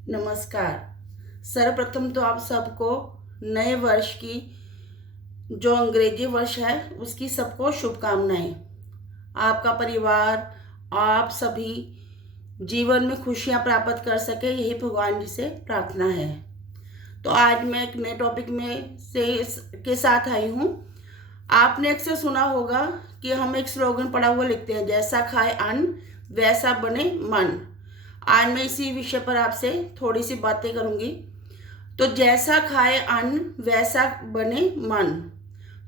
नमस्कार। सर्वप्रथम तो आप सबको नए वर्ष की जो अंग्रेजी वर्ष है उसकी सबको शुभकामनाएं। आपका परिवार, आप सभी जीवन में खुशियां प्राप्त कर सके, यही भगवान जी से प्रार्थना है। तो आज मैं एक नए टॉपिक में से के साथ आई हूँ। आपने अक्सर सुना होगा कि हम एक स्लोगन पढ़ा हुआ लिखते हैं, जैसा खाए अन्न वैसा बने मन। आज मैं इसी विषय पर आपसे थोड़ी सी बातें करूंगी। तो जैसा खाए अन्न वैसा बने मन।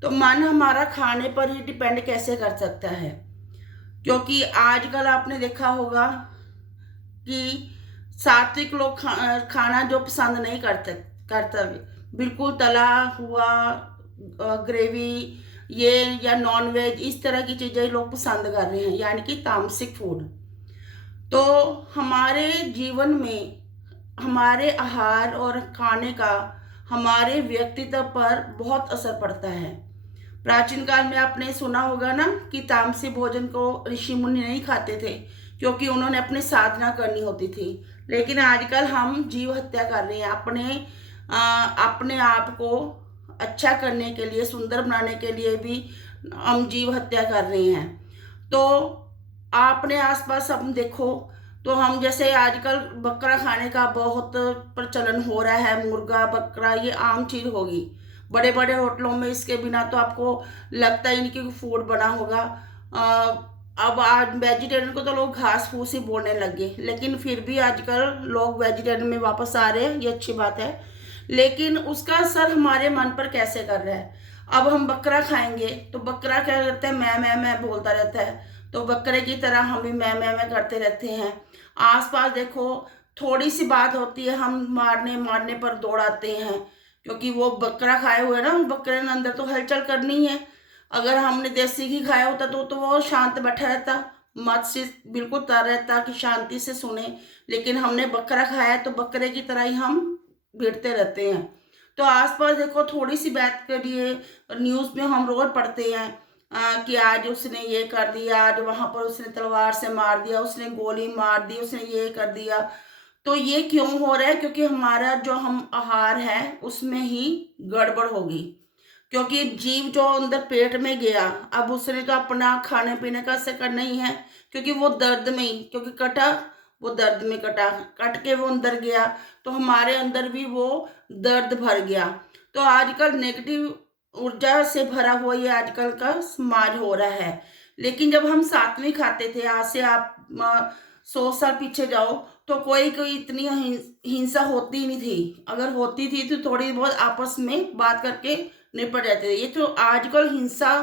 तो मन हमारा खाने पर ही डिपेंड कैसे कर सकता है, क्योंकि आजकल आपने देखा होगा कि सात्विक लोग खाना जो पसंद नहीं करता बिल्कुल तला हुआ ग्रेवी ये या नॉन वेज इस तरह की चीज़ें लोग पसंद कर रहे हैं, यानी कि तामसिक फूड। तो हमारे जीवन में हमारे आहार और खाने का हमारे व्यक्तित्व पर बहुत असर पड़ता है। प्राचीन काल में आपने सुना होगा ना कि तामसी भोजन को ऋषि मुनि नहीं खाते थे, क्योंकि उन्होंने अपनी साधना करनी होती थी। लेकिन आजकल हम जीव हत्या कर रहे हैं, अपने आप को अच्छा करने के लिए, सुंदर बनाने के लिए भी हम जीव हत्या कर रहे हैं। तो आपने आसपास हम देखो तो हम जैसे आजकल बकरा खाने का बहुत प्रचलन हो रहा है। मुर्गा बकरा ये आम चीज होगी। बड़े बड़े होटलों में इसके बिना तो आपको लगता ही नहीं कि फूड बना होगा। अब आज वेजिटेरियन को तो लोग घास फूस ही बोलने लगे, लेकिन फिर भी आजकल लोग वेजिटेरियन में वापस आ रहे हैं, ये अच्छी बात है। लेकिन उसका असर हमारे मन पर कैसे कर रहा है। अब हम बकरा खाएंगे तो बकरा क्या करता है, मैं बोलता रहता है। तो बकरे की तरह हम भी मैं करते रहते हैं। आसपास देखो, थोड़ी सी बात होती है हम मारने मारने पर दौड़ाते हैं, क्योंकि वो बकरा खाए हुए ना, बकरे ने अंदर तो हलचल करनी है। अगर हमने देसी घी खाया होता तो वो शांत बैठा रहता, मत से बिल्कुल तर रहता कि शांति से सुने। लेकिन हमने बकरा खाया तो बकरे की तरह ही हम भिड़ते रहते हैं। तो आसपास देखो, थोड़ी सी बात करिए, न्यूज़ में हम रोज पढ़ते हैं कि आज उसने ये कर दिया, आज वहां पर उसने तलवार से मार दिया, उसने गोली मार दी, उसने ये कर दिया। तो ये क्यों हो रहा है? क्योंकि हमारा जो हम आहार है उसमें ही गड़बड़ होगी। क्योंकि जीव जो अंदर पेट में गया, अब उसने तो अपना खाने पीने का असर करना ही है, क्योंकि वो दर्द में ही, क्योंकि कटा, वो दर्द में कटा, कट के वो अंदर गया, तो हमारे अंदर भी वो दर्द भर गया। तो आजकल नेगेटिव ऊर्जा से भरा हुआ ये आजकल का समाज हो रहा है। लेकिन जब हम साथ में खाते थे, आज से आप 100 साल पीछे जाओ, तो कोई कोई इतनी हिंसा होती ही नहीं थी। अगर होती थी तो थोड़ी बहुत आपस में बात करके निपट जाते थे। ये तो आजकल हिंसा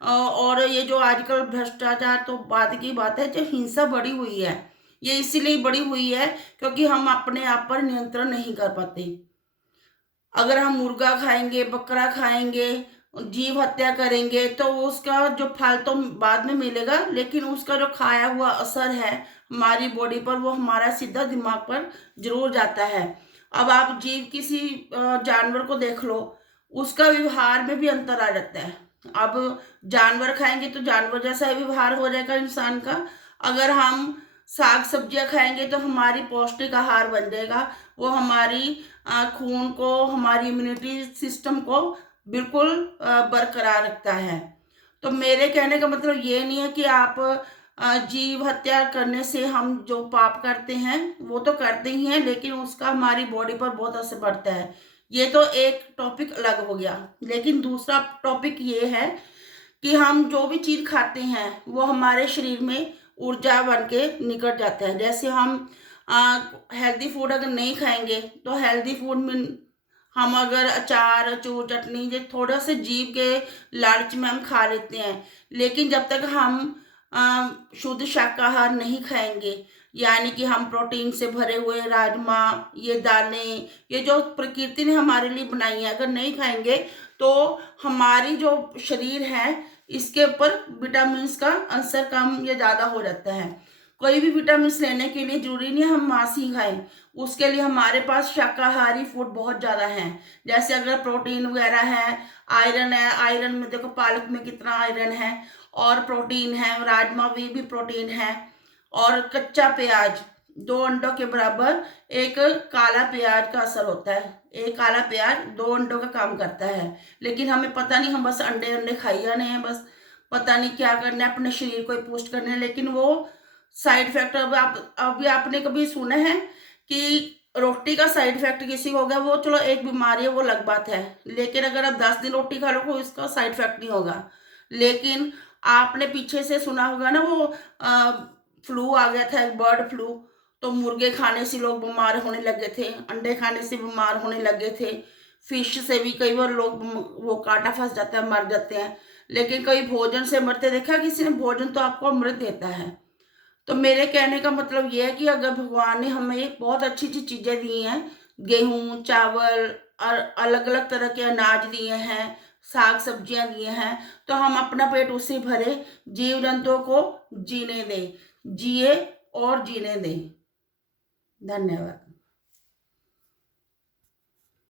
और ये जो आजकल भ्रष्टाचार तो बाद की बात है, जो हिंसा बढ़ी हुई है ये इसीलिए बढ़ी हुई है क्योंकि हम अपने आप पर नियंत्रण नहीं कर पाते। अगर हम मुर्गा खाएंगे, बकरा खाएंगे, जीव हत्या करेंगे तो उसका जो फल तो बाद में मिलेगा, लेकिन उसका जो खाया हुआ असर है हमारी बॉडी पर, वो हमारा सीधा दिमाग पर जरूर जाता है। अब आप जीव किसी जानवर को देख लो, उसका व्यवहार में भी अंतर आ जाता है। अब जानवर खाएंगे तो जानवर जैसा ही व्यवहार हो जाएगा इंसान का। अगर हम साग सब्जियां खाएंगे तो हमारी पौष्टिक आहार बन जाएगा, वो हमारी खून को, हमारी इम्यूनिटी सिस्टम को बिल्कुल बरकरार रखता है। तो मेरे कहने का मतलब ये नहीं है कि आप जीव हत्या करने से हम जो पाप करते हैं वो तो करते ही हैं, लेकिन उसका हमारी बॉडी पर बहुत असर पड़ता है। ये तो एक टॉपिक अलग हो गया। लेकिन दूसरा टॉपिक ये है कि हम जो भी चीज़ खाते हैं वो हमारे शरीर में ऊर्जा बन के निकल जाता है। जैसे हम हेल्दी फूड अगर नहीं खाएंगे तो हेल्दी फूड में हम अगर अचार अचूर चटनी ये थोड़ा से जीव के लालच में हम खा लेते हैं। लेकिन जब तक हम शुद्ध शाकाहार नहीं खाएंगे, यानी कि हम प्रोटीन से भरे हुए राजमा, ये दालें, ये जो प्रकृति ने हमारे लिए बनाई है, अगर नहीं खाएंगे तो हमारी जो शरीर है इसके ऊपर विटामिन का अंश कम या ज़्यादा हो जाता है। कोई भी विटामिन लेने के लिए जरूरी नहीं है हम मांस ही खाएं, उसके लिए हमारे पास शाकाहारी फूड बहुत ज़्यादा है। जैसे अगर प्रोटीन वगैरह है, आयरन है, आयरन में देखो पालक में कितना आयरन है और प्रोटीन है, राजमा में भी प्रोटीन है। और कच्चा प्याज, 2 अंडों के बराबर एक काला प्याज का असर होता है। एक काला प्याज 2 अंडों का काम करता है। लेकिन हमें पता नहीं, हम बस अंडे अंडे खाई जाने हैं, बस पता नहीं क्या करना है, अपने शरीर को पोस्ट करने हैं। लेकिन वो साइड इफेक्ट, अब आप अभी आपने कभी सुना है कि रोटी का साइड इफेक्ट किसी को हो गया? वो चलो एक बीमारी है, वो अलग बात है, लेकिन अगर आप 10 दिन रोटी खा लो कोई इसका साइड इफेक्ट नहीं होगा। लेकिन आपने पीछे से सुना होगा ना, वो फ्लू आ गया था, बर्ड फ्लू। तो मुर्गे खाने से लोग बीमार होने लगे थे, अंडे खाने से बीमार होने लगे थे, फिश से भी कई बार लोग वो कांटा फंस जाता है, मर जाते हैं। लेकिन कई भोजन से मरते देखा किसी ने? भोजन तो आपको अमृत देता है। तो मेरे कहने का मतलब ये है कि अगर भगवान ने हमें बहुत अच्छी अच्छी चीज़ें दी हैं, गेहूँ, चावल और अलग अलग तरह के अनाज दिए हैं, साग सब्जियां दिए हैं, तो हम अपना पेट उससे भरे, जीव जंतुओं को जीने दें, जिए और जीने दें। धन्यवाद।